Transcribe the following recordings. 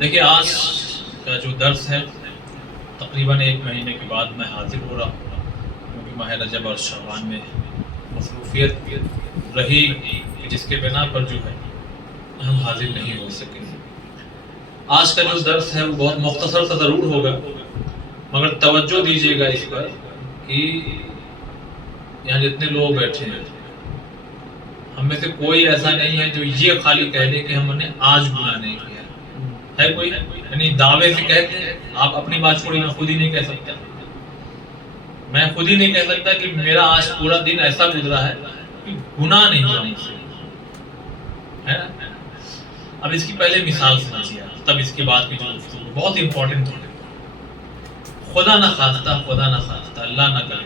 دیکھیے آج کا جو درس ہے تقریباً 1 مہینے کے بعد میں حاضر ہو رہا ہوں، کیونکہ ماہ رجب اور شعبان میں مصروفیت رہی جس کے بنا پر جو ہے ہم حاضر نہیں ہو سکے۔ آج کا جو درس ہے وہ بہت مختصر سا ضرور ہوگا، مگر توجہ دیجیے گا اس پر کہ یہاں جتنے لوگ بیٹھے ہیں ہم میں سے کوئی ایسا نہیں ہے جو یہ خالی کہہ دے کہ ہم نے آج گناہ نہیں کیا ہے۔ کوئی یعنی دعوے سے کہتے ہیں، آپ اپنی بات چھوڑی، میں خود ہی نہیں کہہ سکتا، میں خود ہی نہیں کہہ سکتا کہ میرا آج پورا دن ایسا گزرا ہے کہ گناہ نہیں ہوا مجھ سے، ہے نا؟ اب اس کی پہلے مثال سمجھیے، تب اس کے بعد کی جو گفتگو بہت امپورٹنٹ ہے۔ خدا نہ خواستہ اللہ نہ کرے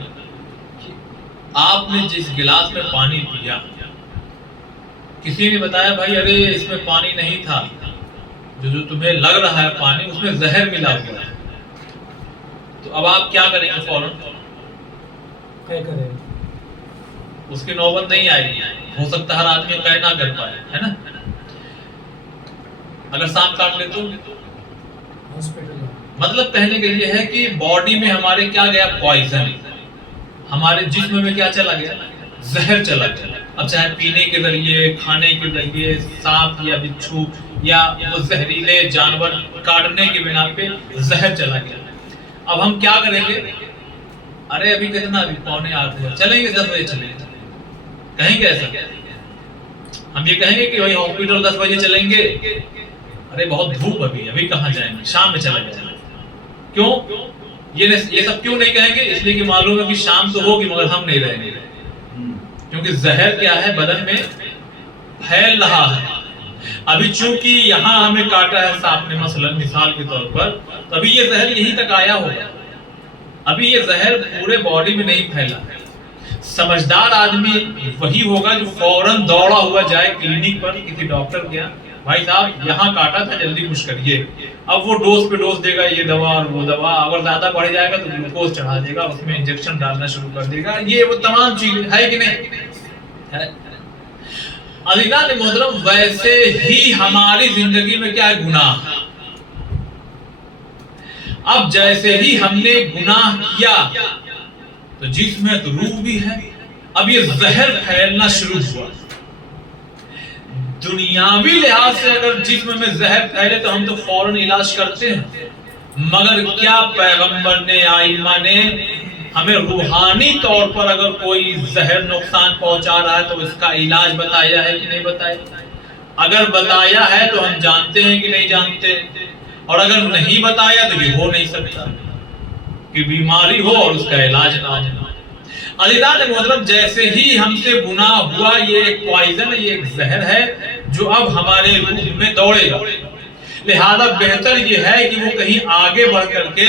کہ آپ نے جس گلاس میں پانی پیا کسی نے بتایا بھائی ارے اس میں پانی نہیں تھا، جو تمہیں لگ رہا ہے پانی اس میں زہر ملا ہوا ہے، تو اب آپ کیا کریں گے؟ فوراً اس کی نوبت نہیں آئے گی، ہو سکتا ہر آدمی طے نہ کر پائے، ہے نا؟ اگر سانپ کاٹ لے تو مطلب کہنے کے لیے ہے کہ باڈی میں ہمارے کیا گیا؟ پوائزن، ہمارے جسم میں کیا چلا گیا؟ زہر چلا گیا۔ اب چاہے پینے کے ذریعے، کھانے کے ذریعے، سانپ یا بچھو یا وہ زہریلے جانور کاٹنے کی بنا پہ زہر چلا گیا۔ اب ہم کیا کریں گے؟ ارے ابھی کتنا، ابھی 7:45 چلیں گے، 10 بجے چلیں گے، کہیں گے ایسا؟ ہم یہ کہیں گے کہ بھائی ہاسپٹل 10 بجے چلیں گے؟ ارے بہت دھوپ، ابھی کہاں جائیں گے، شام میں چلیں گے۔ کیوں یہ سب کیوں نہیں کہیں گے؟ اس لیے کہ معلوم ہے کہ شام تو ہوگی مگر ہم نہیں رہیں گے، کیونکہ زہر کیا ہے؟ بدن میں پھیل رہا ہے۔ ابھی چونکہ یہاں ہمیں کاٹا ہے سانپ نے مثال کے طور پر، تو ابھی یہ زہر یہیں تک آیا ہوگا، ابھی یہ زہر پورے باڈی میں نہیں پھیلا۔ سمجھدار آدمی وہی ہوگا جو فوراً دوڑا ہوا جائے کلینک پر کسی ڈاکٹر کے یہاں، بھائی صاحب یہاں کاٹا تھا، جلدی کچھ کریے۔ اب وہ ڈوز پہ ڈوز دے گا، یہ دوا اور وہ دوا، اگر زیادہ بڑھ جائے گا تو گلوکوز چڑھا دے گا، اس میں انجیکشن ڈالنا شروع کر دے گا، یہ وہ تمام چیزیں ہے کہ نہیں ہے؟ عزیزان محترم، ویسے ہی ہماری زندگی میں کیا ہے؟ گناہ۔ اب جیسے ہی ہم نے گناہ کیا تو جسم میں تو روح بھی ہے، اب یہ زہر پھیلنا شروع ہوا۔ دنیاوی لحاظ سے اگر جسم میں زہر پھیلے تو ہم تو فوراً علاج کرتے ہیں، مگر کیا پیغمبر نے، ائمہ نے ہمیں روحانی طور پر اگر کوئی زہر نقصان پہنچا رہا ہے تو اس کا علاج بتایا ہے کہ نہیں بتایا؟ اگر بتایا ہے تو ہم جانتے ہیں کہ نہیں جانتے؟ اور اگر نہیں بتایا تو یہ ہو نہیں سکتا کہ بیماری ہو اور اس کا علاج نہ ہو۔ عزیزان محترم، جیسے ہی ہم سے گناہ ہوا، یہ ایک پوائزن ہے، یہ ایک زہر ہے جو اب ہمارے روح میں دوڑے گا، لہذا بہتر یہ ہے کہ وہ کہیں آگے بڑھ کر کے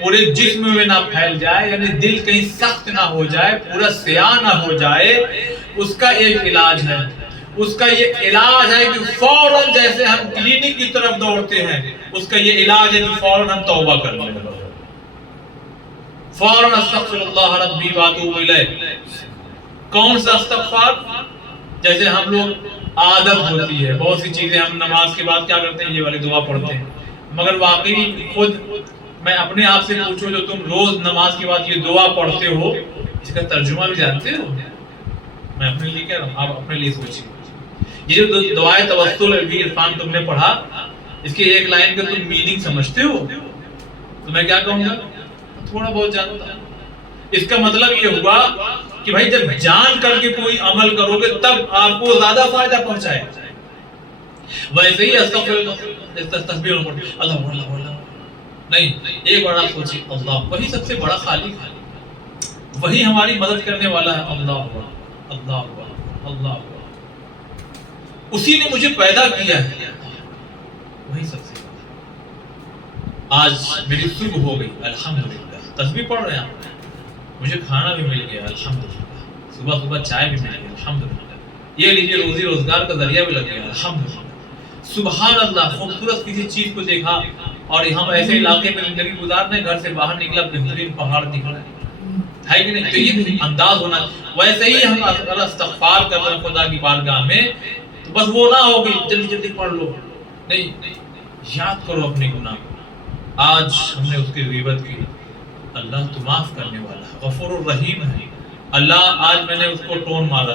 پورے جسم میں نہ پھیل جائے، یعنی دل کہیں سخت نہ ہو جائے، پورا سیاہ نہ ہو جائے۔ اس کا ایک علاج ہے، اس کا یہ علاج ہے کہ فوراً جیسے ہم کلینک کی طرف دوڑتے ہیں، اس کا یہ علاج ہے کہ فوراً ہم توبہ کر لیں، فوراً استغفر اللہ ربی واتوب الیہ۔ کون سا استغفار؟ جیسے ہم لوگ عادت ہوتی ہے، بہت سی چیزیں ہم نماز کے بعد کیا کرتے ہیں؟ یہ والی دعا پڑھتے ہیں، مگر واقعی خود میں اپنے آپ سے پوچھوں، جو تم روز نماز کے بعد یہ دعا پڑھتے ہو، اس کا ترجمہ بھی جانتے ہو؟ میں اپنے لیے کہہ رہا ہوں، آپ اپنے لیے سوچیے۔ یہ جو دعائے توسل بھی عرفان تم نے پڑھا، اس کے ایک لائن کا تم میننگ سمجھتے ہو؟ تو میں کیا کہوں گا؟ تھوڑا بہت جانتا ہوں۔ اس کا مطلب یہ ہوا کہ بھائی جب جان کر کے کوئی عمل کرو گے تب آپ کو زیادہ فائدہ پہنچائے۔ ویسے ہی تسبیح اللہ نہیں، ایک بار آپ سوچیے، اللہ وہی سب سے بڑا خالق ہے، وہی ہماری مدد کرنے والا ہے، اللہ اللہ اللہ، اسی نے مجھے پیدا کیا ہے، وہی سب سے بڑا۔ آج میری صبح ہو گئی، الحمدللہ، تسبیح پڑھ رہے ہیں آپ، مجھے کھانا بھی مل گیا الحمدللہ، صبح صبح چائے بھی مل گئی الحمدللہ، یہ لیجیے روزی روزگار کا ذریعہ بھی لگ گیا الحمدللہ، سبحان اللہ۔ خوبصورت کسی چیز کو دیکھا، اور ہم ایسے علاقے میں زندگی گزار رہے ہیں، گھر سے باہر نکلا بہترین پہاڑ دکھ رہا ہے کہ نہیں؟ تو یہ انداز ہونا. ویسے ہی ہم اگر استغفار کر رہے ہیں خدا کی بارگاہ میں تو بس وہ نہ ہو کہ جلدی جلدی پڑھ لو. نہیں، یاد کرو اپنے گناہ. آج ہم نے اس کی غیبت کی، اللہ تو معاف کرنے والا ہے، غفور الرحیم ہے. اللہ آج میں نے اس کو ٹون مارا،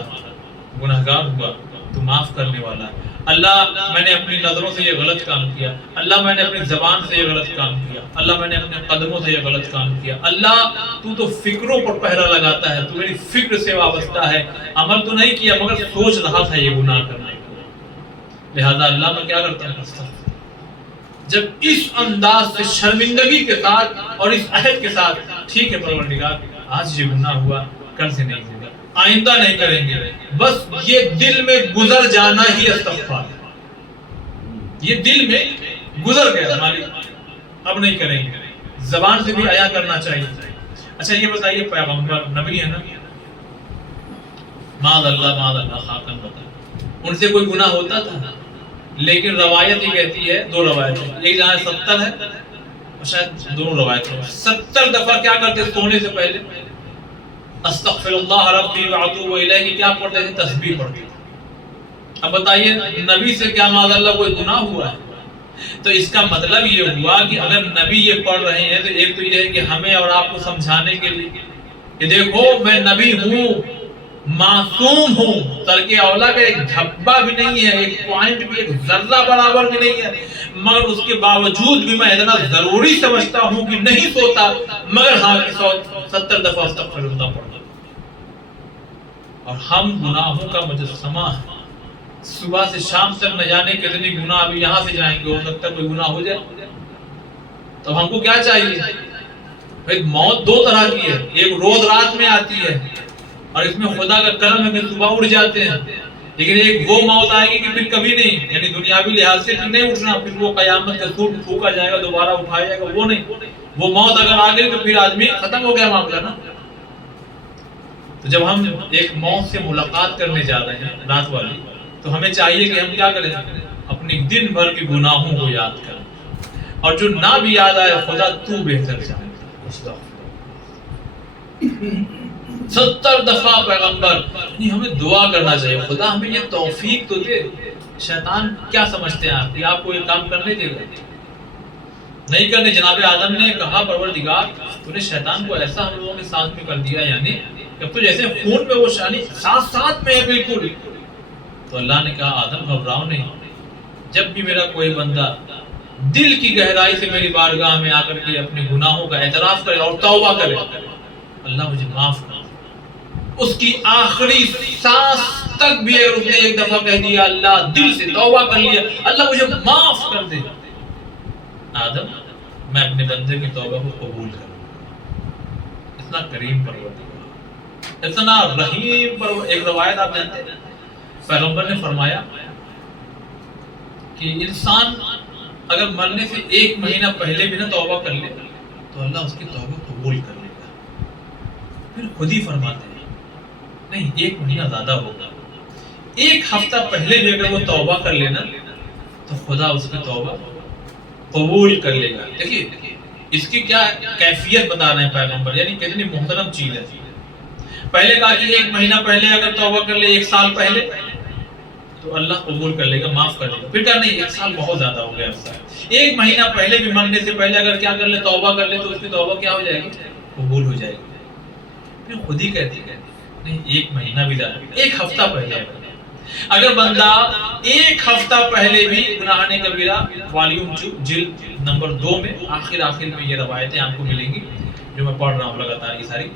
گناہگار ہوا، تو معاف کرنے والا ہے. اللہ میں نے اپنی نظروں سے یہ غلط کام کیا، اللہ میں نے اپنی زبان سے یہ غلط کام کیا، اللہ میں نے اپنے قدموں سے یہ غلط کام کیا. اللہ تو فکروں پر پہرا لگاتا ہے، تو میری فکر سے وابستہ ہے. عمل تو نہیں کیا مگر سوچ رہا تھا یہ گناہ کرنے کو، لہذا اللہ میں کیا کرتا ہوں. جب اس انداز سے شرمندگی کے ساتھ اور اس عہد کے ساتھ، ٹھیک ہے پروردگار آج یہ گناہ ہوا، کل سے نہیں ہوگا، آئندہ نہیں کریں گے، بس یہ دل میں گزر جانا ہی استغفار ہے. یہ دل میں گزر گیا ہماری، اب نہیں کریں گے. زبان سے بھی عیا کرنا چاہیے. اچھا یہ بتائیے، پیغمبر نبی ہے نا، معاذ اللہ خاکن بتا، ان سے کوئی گناہ ہوتا تھا؟ لیکن روایت یہ کہتی ہے، دو روایت ہیں، ایک جہاں 70 ہے اور شاید دونوں روایت ہیں، 70 دفعہ کیا کرتے سونے سے پہلے استغفر اللہ ربی واتوب الیہ، کیا پڑھتے تھے؟ تسبیح پڑھتے تھے. اب بتائیے نبی سے کیا معاذ اللہ کوئی گناہ ہوا ہے؟ تو اس کا مطلب یہ ہوا کہ اگر نبی یہ پڑھ رہے ہیں تو ایک تو یہ ہے کہ ہمیں اور آپ کو سمجھانے کے لیے کہ دیکھو میں نبی ہوں، معصوم ہوں، ترک اولا کا ایک دھبا بھی نہیں ہے، ایک پوائنٹ بھی، ایک ذرہ برابر بھی نہیں ہے، مگر اس کے باوجود بھی میں اتنا ضروری سمجھتا ہوں کہ نہیں سوتا مگر ہاں 70 دفعہ استغفر اللہ پڑھتا. اور ہم گناہوں کا مجسمہ ہے، صبح سے شام تک نہ جانے کتنے گناہ ابھی یہاں سے جائیں گے، ہو سکتا ہے کوئی گناہ ہو جائے. تو ہم کو کیا چاہیے؟ موت دو طرح کی ہے، ایک روز رات میں آتی ہے اور اس میں خدا کا کرم ہے کہ صبح اٹھ جاتے ہیں، لیکن ایک وہ موت آئے گی کہ پھر کبھی نہیں، یعنی دنیاوی لحاظ سے نہیں اٹھنا، پھر وہ قیامت کا سور پھونکا جائے گا، دوبارہ اٹھایا جائے گا، وہ نہیں. وہ موت اگر آ گئی تو پھر آدمی ختم ہو گیا معاملہ نا. تو جب ہم ایک موت سے ملاقات کرنے جا رہے ہیں رات والی، تو ہمیں چاہیے کہ ہم کیا کریں؟ اپنی دن بھر کے گناہوں کو یاد کریں، اور جو نہ بھی یاد آئے خدا تو بہتر جانتا. 70 دفعہ پیغمبر، یعنی ہمیں دعا کرنا چاہیے خدا ہمیں یہ توفیق تو دے. شیطان کیا سمجھتے ہیں آپ کہ آپ کو یہ کام کرنے دے گا؟ نہیں کرنے. جناب آدم نے کہا پروردگار تو نے شیطان کو ایسا ہم لوگوں کے ساتھ میں کر دیا، یعنی جب تو جیسے خون میں وہ شانی ساتھ میں ہے بالکل. تو اللہ نے کہا آدم گھبراؤ نہیں، جب بھی میرا کوئی بندہ دل کی گہرائی سے میری بارگاہ میں آ کر کے اپنے گناہوں کا اعتراف کرے اور توبہ کرے، اللہ مجھے معاف کر. اس کی آخری سانس تک بھی اگر اس نے ایک دفعہ کہہ دیا اللہ، دل سے توبہ کر لیا، اللہ مجھے معاف کر دے، آدم میں اپنے بندے کی توبہ کو قبول کروں. اتنا کریم پروردگار، اتنا رحیم پروردگار. ایک روایت آپ جانتے ہیں پیغمبر نے فرمایا کہ انسان اگر مرنے سے 1 مہینہ پہلے بھی نہ توبہ کر لے تو اللہ اس کی توبہ قبول کر لے گا. پھر خود ہی فرماتے ہیں نہیں 1 مہینہ زیادہ ہوگا، 1 ہفتہ پہلے بھی اگر وہ توبہ کر لینا تو خدا اس کی توبہ قبول کر لے گا. دیکھیے اس کی کیا کیفیت بتا رہے ہیں پیغمبر، یعنی کتنی محترم چیز ہے. پہلے کہا کہ 1 مہینہ پہلے اگر توبہ کر لے، 1 سال پہلے، تو اللہ قبول کر لے گا، معاف کر لے گا. پھر کہا نہیں 1 سال بہت زیادہ ہو گیا، 1 مہینہ پہلے بھی مرنے سے پہلے اگر کیا کر لے، توبہ کر لے، تو اس کی توبہ کیا ہو جائے گی؟ قبول ہو جائے گی. پھر خود ہی کہتی ہے نہیں 1 مہینہ بھی زیادہ، 1 ہفتہ پہلے اگر بندہ 1 ہفتہ پہلے بھی گناہ کبیرہ والیوم جلد نمبر 2 میں آخر میں یہ روایتیں آپ کو ملیں گی جو میں پڑھ رہا ہوں لگاتار. یہ ساری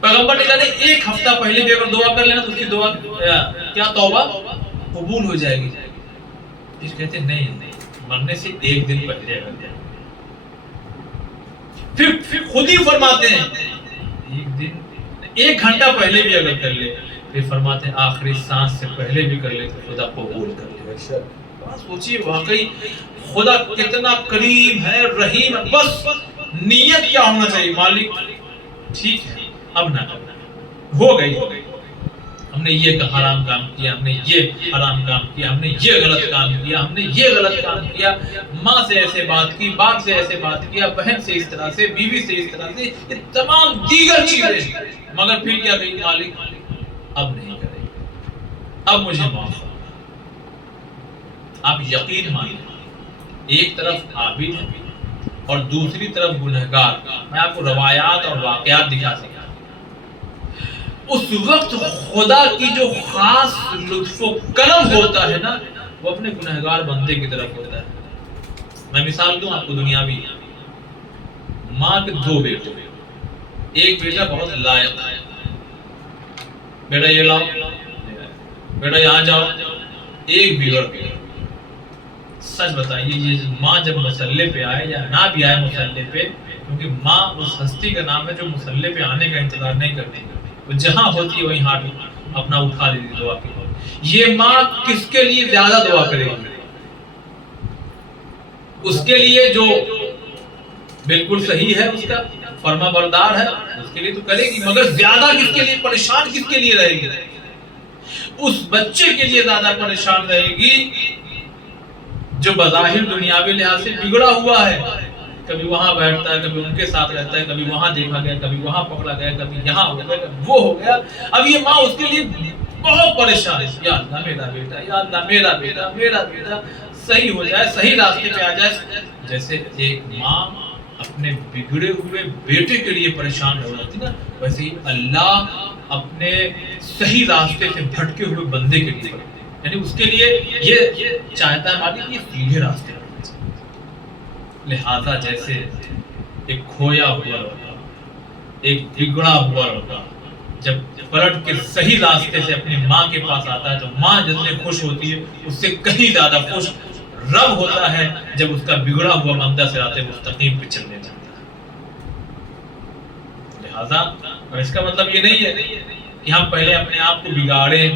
پیغمبر نے کہا 1 ہفتہ پہلے بھی اگر دعا کر لینا تو اس کی دعا کیا توبہ قبول ہو جائے گی. پھر کہتے نہیں مرنے سے 1 دن پہلے اگر پھر خود ہی فرماتے ہیں 1 دن 1 گھنٹہ پہلے بھی اگر کر لے، پھر فرماتے ہیں آخری سانس سے پہلے بھی کر لے تو خدا قبول کر لے. سوچیے واقعی خدا کتنا کریم ہے، رحیم ہے. بس نیت کیا ہونا چاہیے؟ مالک ٹھیک ہے اب نہ ہو گئی، ہم نے یہ حرام کام کیا، ہم نے یہ حرام کام کیا، ہم نے یہ غلط کام کیا، ہم نے یہ غلط کام کیا، ماں سے ایسے بات کی، باپ سے ایسے بات کیا، بہن سے اس طرح سے، بیوی سے اس طرح سے، یہ تمام دیگر چیزیں، مگر پھر کیا کہی مالک اب نہیں کرے گا، اب مجھے معاف کرو۔ آپ یقین مانیں، ایک طرف عابد ہے اور دوسری طرف گنہگار۔ میں آپ کو روایات اور واقعات دکھا سکتا ہوں۔ اس وقت خدا کی جو خاص لطف و کرم ہوتا ہے نا، وہ اپنے گنہگار بندے کی طرف ہوتا ہے۔ میں مثال دوں آپ کو دنیاوی، ماں کے دو بیٹے، ایک بیٹا بہت لائق ہے، بیٹا یہ لاؤ، بیٹا یہاں جاؤ، ایک بگڑ گیا۔ سچ بتائیے یہ ماں جب مسلح پہ آئے یا نہ بھی آئے مسلح پہ، کیونکہ ماں اس ہستی کا نام ہے جو مسلح پہ آنے کا انتظار نہیں کرتی، وہ جہاں ہوتی ہے وہیں ہاتھ اپنا اٹھا لیتی دعا کے لیے۔ یہ ماں کس کے لیے زیادہ دعا کرے گی؟ اس کے لیے جو بالکل صحیح ہے، اس کا فرما بردار ہے، اس کے لیے تو کرے گی، مگر زیادہ کس کے لیے پریشان کس کے لیے رہے گی؟ اس بچے کے لیے زیادہ پریشان رہے گی جو بظاہر دنیاوی لحاظ سے بگڑا ہوا ہے، کبھی وہاں بیٹھتا ہے، کبھی ان کے ساتھ رہتا ہے، کبھی وہاں دیکھا گیا، کبھی وہاں پکڑا گیا، کبھی یہاں ہو گیا، کبھی وہ ہو گیا۔ اب یہ ماں اس کے لیے بہت پریشان ہے، یا اللہ میرا بیٹا، یا اللہ میرا بیٹا، میرا بیٹا صحیح ہو جائے، صحیح راستے پہ آ جائے۔ جیسے ایک ماں اپنے بگڑے ہوئے بیٹے کے لیے پریشان ہو جاتی نا، ویسے ہی اللہ اپنے صحیح راستے سے بھٹکے ہوئے بندے کے لیے، یعنی اس کے لیے یہ چاہتا ہے مالک یہ سیدھے راستے پر۔ لہذا جیسے ایک کھویا ہوا لڑکا، ایک بگڑا ہوا لڑکا جب پلٹ کے صحیح راستے سے اپنی ماں کے پاس آتا ہے تو ماں جتنے خوش ہوتی ہے اس سے کہیں زیادہ خوش رب ہوتا ہے جب اس کا بگڑا ہوا بندہ صراط مستقیم پہ چلنے جاتا ہے۔ لہذا اور اس کا مطلب یہ نہیں ہے کہ ہم پہلے اپنے آپ کو بگاڑیں،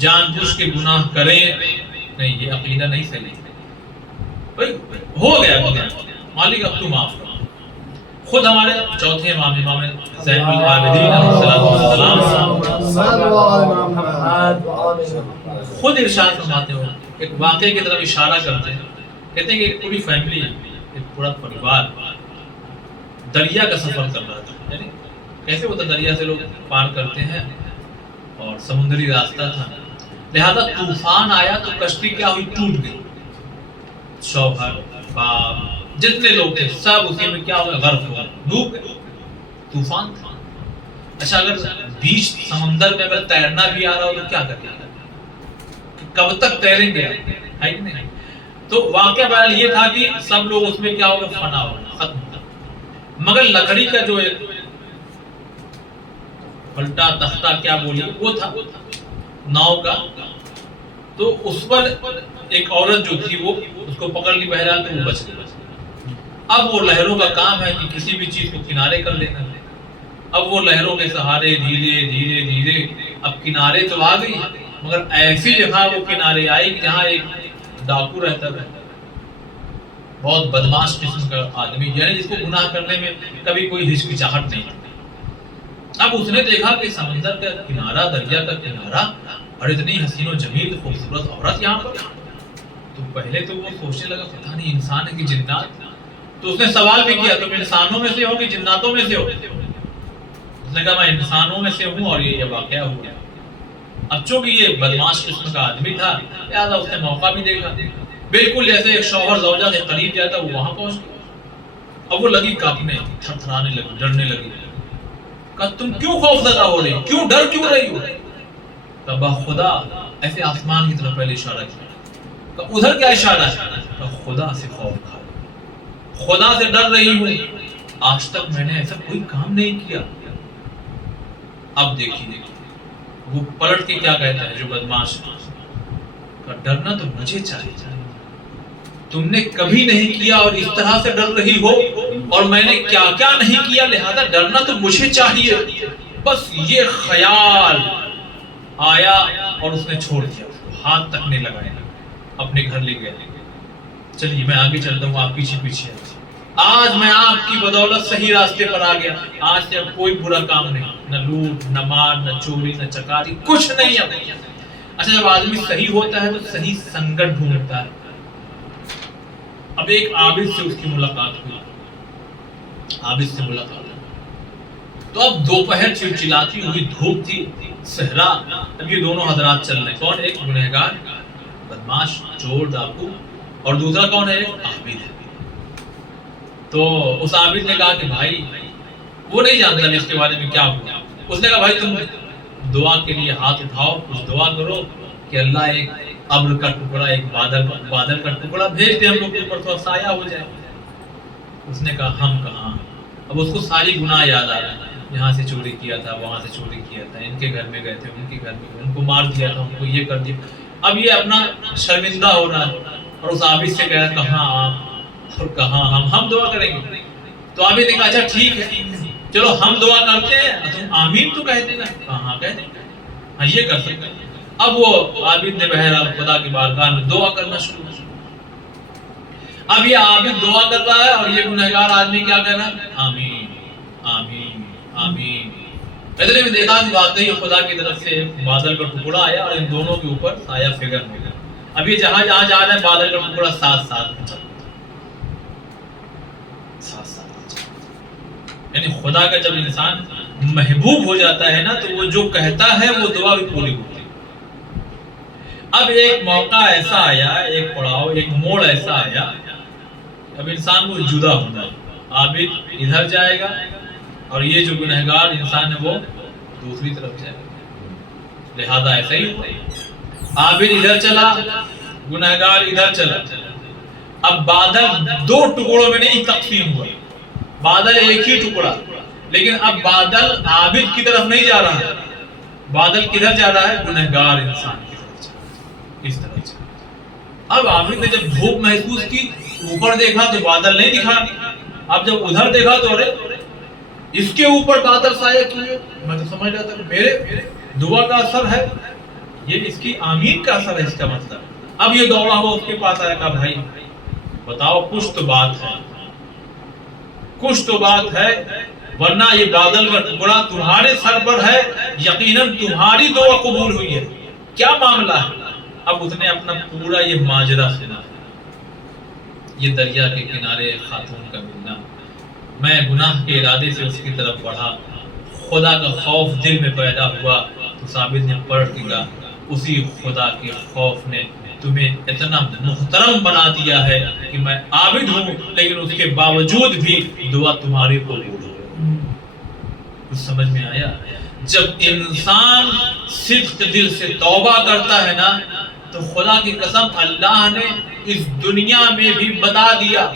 جان بوجھ کے گناہ کریں، نہیں، یہ عقیدہ نہیں صحیح۔ ہو گیا مالک اب تو معاف کر۔ خود ہمارے چوتھے امام زین العابدین علیہ السلام خود ارشاد فرماتے ہو، ایک واقعے کی طرف اشارہ کرتے ہیں، کہتے ہیں کہ ایک پوری فیملی، ایک پورا پریوار دریا کا سفر کر رہا تھا۔ یعنی کیسے ہوتا دریا سے لوگ پار کرتے ہیں اور سمندری راستہ تھا، لہذا طوفان آیا تو کشتی کیا ہوئی؟ ٹوٹ گئی۔ شوہر، باپ، جتنے لوگ تھے سب اسی میں کیا ہوا؟ غرق ہوا، ڈوب گئے۔ طوفان تھا۔ اچھا اگر بیچ سمندر میں اگر تیرنا بھی آ رہا ہو تو کیا کریں گے؟ کب تک تیریں گے؟ ہے کہ نہیں؟ تو واقعہ بہرحال یہ تھا کہ سب لوگ اس میں کیا ہوگا؟ فنا ہوگا، ختم ہوگا۔ مگر لکڑی کا جو ایک پلٹا تختہ کیا بولیے وہ تھا ناؤ کا، تو اس پر ایک عورت جو تھی وہ اس کو پکڑ لی، بہرحال تو وہ بچ گئی۔ اب وہ لہروں کا کام ہے کہ کسی بھی چیز کو کنارے کر لینا۔ اب وہ لہروں کے سہارے دھیرے دھیرے دھیرے اب کنارے تو آ گئی، مگر ایسی جگہ وہ کنارے آئی کہ جہاں ایک ڈاکو رہتا تھا، بہت بدماش قسم کا آدمی، یعنی جس کو گناہ کرنے میں کبھی کوئی ہچکچاہٹ نہیں۔ اب اس نے دیکھا کہ سمندر کا کنارہ، دریا کا کنارہ، اور اتنی حسین و جمیل خوبصورت عورت یہاں پر، تو پہلے تو وہ سوچنے لگا پتہ نہیں انسان ہے کہ جنات، تو اس نے سوال بھی کیا تم انسانوں میں سے ہو کہ جناتوں میں سے ہو؟ اس نے کہا میں انسانوں میں سے ہوں اور یہ واقعہ ہو گیا۔ اب چونکہ یہ بدماش قسم کا آدمی تھا لہٰذا اس نے موقع بھی دیکھا، بالکل جیسے ایک شوہر زوجہ کے قریب جاتا وہ وہاں پہنچ گیا۔ اب وہ لگی کانپنے، تھر تھرانے لگی، ڈرنے لگی۔ کہا تم کیوں خوف زدہ ہو رہی، کیوں ڈر کیوں رہی ہو؟ کہا بخدا، ایسے آسمان کی طرف پہلے اشارہ کیا۔ کہا ادھر کیا اشارہ ہے؟ کہا خدا سے خوف کھا، خدا سے ڈر رہی ہوں، آج تک میں نے ایسا کوئی کام نہیں کیا۔ اب دیکھیے وہ پلٹ کے کیا کہتا ہے جو بدماش ہے، ڈرنا تو مجھے چاہیے، تم نے کبھی نہیں کیا اور اس طرح سے ڈر رہی ہو، اور میں نے کیا کیا نہیں کیا، لہذا ڈرنا تو مجھے چاہیے۔ بس یہ خیال آیا اور اس نے چھوڑ دیا، اس کو ہاتھ تک نہیں لگایا، اپنے گھر لے گیا۔ چلیے میں آگے چلتا ہوں، آپ پیچھے پیچھے۔ آج میں آپ کی بدولت صحیح راستے پر آ گیا، آج سے اب کوئی برا کام نہیں، نہ لوٹ نہ مار نہ چوری نہ چکاری، کچھ نہیں ہے۔ اچھا جب آدمی صحیح ہوتا ہے تو صحیح سنگت ڈھونڈتا ہے۔ اب ایک عابد سے اس کی ملاقات ہوئی، عابد سے ملاقات ہوئی تو اب دوپہر چلچلاتی ہوئی دھوپ تھی، صحرا، اب یہ دونوں حضرات چل رہے، کون؟ ایک گنہگار بدماش چور ڈاکو، اور دوسرا کون ہے؟ ایک عابد ہے۔ تو اس عابد نے کہا کہ بھائی، وہ نہیں جانتا اس کے بارے میں کیا ہوا، اس نے کہا بھائی تم دعا کے لیے ہاتھ اٹھاؤ، کچھ دعا کرو کہ اللہ ایک ابر کا ٹکڑا، ایک بادل کا ٹکڑا بھیج دے ہم لوگ کے اوپر، تھوڑا سایہ ہو جائے۔ اس نے کہا ہم کہاں، اب اس کو ساری گناہ یاد آ رہا ہے، یہاں سے چوری کیا تھا، وہاں سے چوری کیا تھا، ان کے گھر میں گئے تھے، ان کے گھر میں ان کو مار دیا تھا، ان کو یہ کر دیا۔ اب یہ اپنا شرمندہ ہو رہا ہے اور اس عابد سے کہہ رہا ہے کہاں آپ اور کہاں ہم دعا کریں گے۔ تو عابد نے کہا اچھا ٹھیک ہے، چلو ہم دعا کرتے ہیں، تم آمین تو کہہ دینا۔ ہاں کہہ دیں گے، ہاں یہ کر سکتے ہیں۔ اب وہ عابد نے بہرحال خدا کی بارگاہ میں دعا کرنا شروع کیا۔ اب یہ عابد دعا کر رہا ہے اور یہ گنہگار آدمی کیا کہہ رہا ہے؟ آمین آمین آمین۔ اتنے میں دیکھا کہ واقعی خدا کی طرف سے بادل کا ٹکڑا آیا اور ان دونوں کے اوپر سایہ فگر ہو گیا۔ اب یہ جہاں جا رہا ہے بادل کا ٹکڑا ساتھ ساتھ یعنی خدا کا جب انسان محبوب ہو جاتا ہے نا تو وہ جو کہتا ہے وہ دعا بھی پوری ہوتی ہے۔ اب ایک موقع ایسا آیا، ایک پڑاؤ، ایک موڑ ایسا آیا، اب انسان کو جدا ہونا ہے۔ عابد ادھر جائے گا اور یہ جو گنہگار انسان ہے وہ دوسری طرف جائے گا، لہذا ایسا ہی ہوا۔ عابد ادھر چلا، گنہگار ادھر چلا۔ اب بادل دو ٹکڑوں میں نہیں تقسیم ہوا، بادل ایک ہی ٹکڑا، لیکن اب بادل عابد کی طرف نہیں جا رہا ہے، بادل کدھر جا رہا ہے؟ گنہگار انسان کی طرف جا رہا ہے، اس طرح جا رہا ہے۔ اب عابد نے جب دھوپ محسوس کی، اوپر دیکھا تو بادل نہیں دکھا، اب جب ادھر دیکھا تو ارے اس کے اوپر بادل سایہ کیے، میں تو سمجھ رہا تھا کہ میرے دعا کا اثر ہے، یہ اس کی آمین کا اثر ہے اس کا مطلب۔ اب یہ دوڑا ہوا اس کے پاس آیا، کہا بھائی بتاؤ کچھ تو بات ہے، کچھ تو بات ہے، ورنہ یہ بادل کا ٹکڑا تمہارے سر پر ہے، یقیناً تمہاری دعا قبول ہوئی ہے، کیا معاملہ ہے؟ اب اس نے اپنا پورا یہ ماجرا سنا، یہ دریا کے کنارے ایک خاتون کا ملنا، میں گناہ کے ارادے سے اس کی طرف بڑھا، خدا کا خوف دل میں پیدا ہوا، تو ثابت نے پلٹ کے کہا اسی خدا کے خوف نے تمہیں اتنا محترم بنا دیا ہے کہ میں عابد ہوں لیکن اس کے باوجود بھی دعا تمہاری قبول ہو۔ کچھ سمجھ میں آیا؟ جب انسان صدق دل سے توبہ کرتا ہے نا تو خدا کی قسم اللہ نے اس دنیا میں بھی بتا دیا،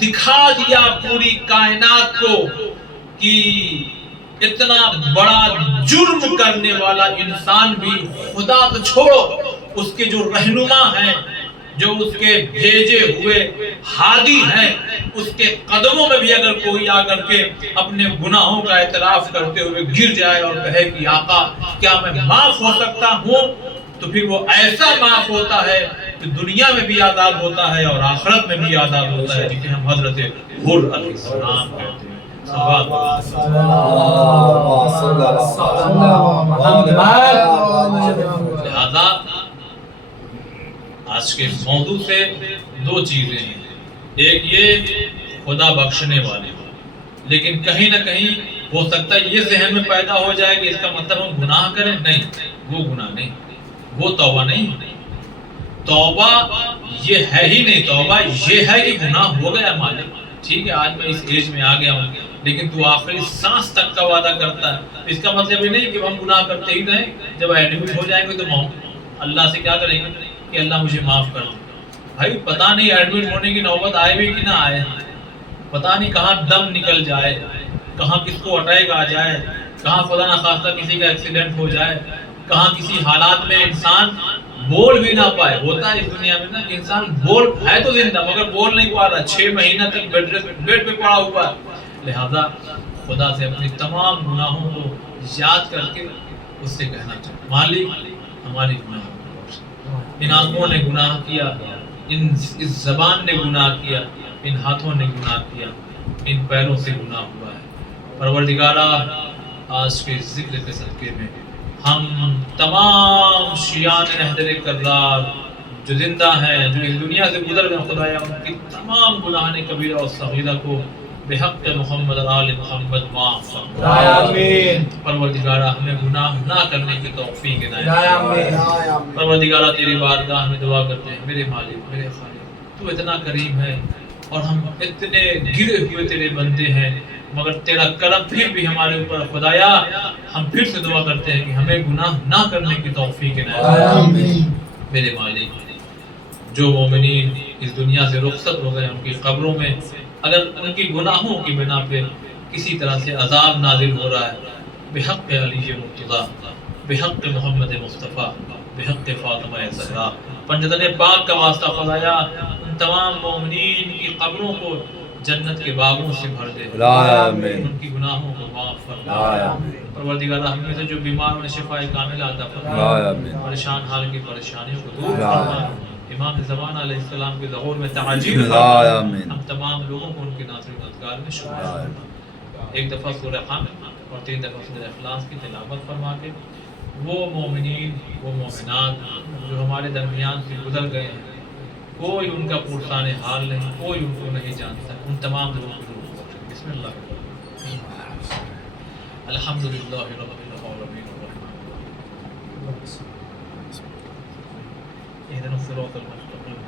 دکھا دیا پوری کائنات کو کہ اتنا بڑا جرم کرنے والا انسان بھی خدا کو چھوڑو، اس کے جو رہنما ہیں، جو اس کے بھیجے ہوئے ہادی ہیں، اس کے قدموں میں بھی اگر کوئی آ کر کے اپنے گناہوں کا اعتراف کرتے ہوئے گر جائے اور کہے کہ آقا کیا میں معاف ہو سکتا ہوں، تو پھر وہ ایسا معاف ہوتا ہے کہ دنیا میں بھی آزاد ہوتا ہے اور آخرت میں بھی آزاد ہوتا ہے، جسے ہم حضرت حر علیہ السلام کہتے ہیں۔ لہذا آج کے موضوع سے دو چیزیں ہیں، ایک یہ خدا بخشنے والے، لیکن کہیں نہ کہیں ہو سکتا ہے یہ ذہن میں پیدا ہو جائے کہ اس کا مطلب ہم گناہ کریں، نہیں، وہ گناہ نہیں، وہ توبہ نہیں، توبہ یہ ہے ہی نہیں، توبہ یہ ہے کہ گناہ ہو گیا مالک، ٹھیک ہے آج میں اس ایج میں آ گیا ہوں لیکن تو آخری سانس تک کا وعدہ کرتا ہے، اس کا مطلب یہ نہیں کہ ہم گناہ کرتے ہی رہیں، جب ایڈمٹ ہو جائیں گے تو اللہ سے کیا کریں گے کہ اللہ مجھے معاف کر دے۔ بھائی پتہ نہیں ایڈمٹ ہونے کی نوبت آئے بھی کہ نہ آئے، پتہ نہیں کہاں دم نکل جائے، کہاں کس کو اٹیک آ جائے، کہاں خدا نخواستہ کسی کا ایکسیڈنٹ ہو جائے، کہاں کسی حالات میں انسان بول بھی نہ پائے۔ ہوتا ہے اس دنیا میں نا کہ انسان بول ہے تو زندہ مگر بول نہیں پا رہا، 6 مہینہ تک بیڈ پہ پڑا ہوا ہے۔ لہذا خدا سے اپنی تمام گناہوں کو یاد کر کے اس سے کہنا چاہتا مالک ہماری گناہوں کو بخش، ان آنکھوں نے گناہ کیا، اس زبان نے گناہ کیا، ان ہاتھوں نے گناہ کیا، ان پیروں سے گناہ ہوا ہے۔ پروردگارہ آج کے ذکر کے صدقے میں ہم تمام شیعان حیدر کرار جو زندہ ہیں، جو اس دنیا سے گزر گئے، خدایا ان کی تمام گناہان کبیرہ اور صغیرہ کو بحق محمد اور آل محمد معاف فرما۔ آمین۔ پروردگارہ ہمیں گناہ نہ کرنے کی توفیق عنایت آمین۔ فرما۔ پروردگارہ تیری بارگاہ میں دعا کرتے ہیں، میرے مالک، میرے خالق، تو اتنا کریم ہے اور ہم اتنے گرے ہوئے تیرے بندے ہیں، مگر تیرا کرم پھر بھی ہمارے اوپر خدایا ہم پھر سے دعا کرتے ہیں کہ ہمیں گناہ نہ کرنے کی توفیق عنایت فرما۔ آمین۔ میرے مالک، جو مومنین اس دنیا سے رخصت ہو گئے ان کی قبروں میں اگر ان کی گناہوں کی بنا پہ کسی طرح سے عذاب نازل ہو رہا ہے، بحق علی مرتضیٰ، بحق محمد مصطفیٰ، بحق فاطمہ زہرا، پنجتن پاک کا واسطہ خدایا ان تمام مومنین کی قبروں کو جنت کے باغوں سے بھر دے، آمین۔ ان کی گناہوں کو معاف فرما۔ آمین۔ پروردگارہ ہم میں سے جو بیمار ہیں شفاء کاملہ عطا فرما، آمین۔ پریشان حال کی پریشانیوں کو دور فرما۔ آمین۔ امام زمان علیہ السلام کے ظہور میں تعجیل آمین۔ فرما، ہم تمام لوگوں کو ان کے ناصر مددگار میں شمار فرما۔ ایک دفعہ سورہ حامد اور 3 دفعہ سورہ اخلاص کی تلاوت فرما کے وہ مومنین، وہ مومنات جو ہمارے درمیان سے گزر گئے ہیں، کوئی ان کا پرسان حال نہیں، کوئی ان کو نہیں جانتا، ان تمام لوگوں کو روح بخشے۔ بسم اللہ الرحمن الرحیم۔ الحمدللہ رب العالمین الرحمن الرحیم اهدنا الصراط المستقيم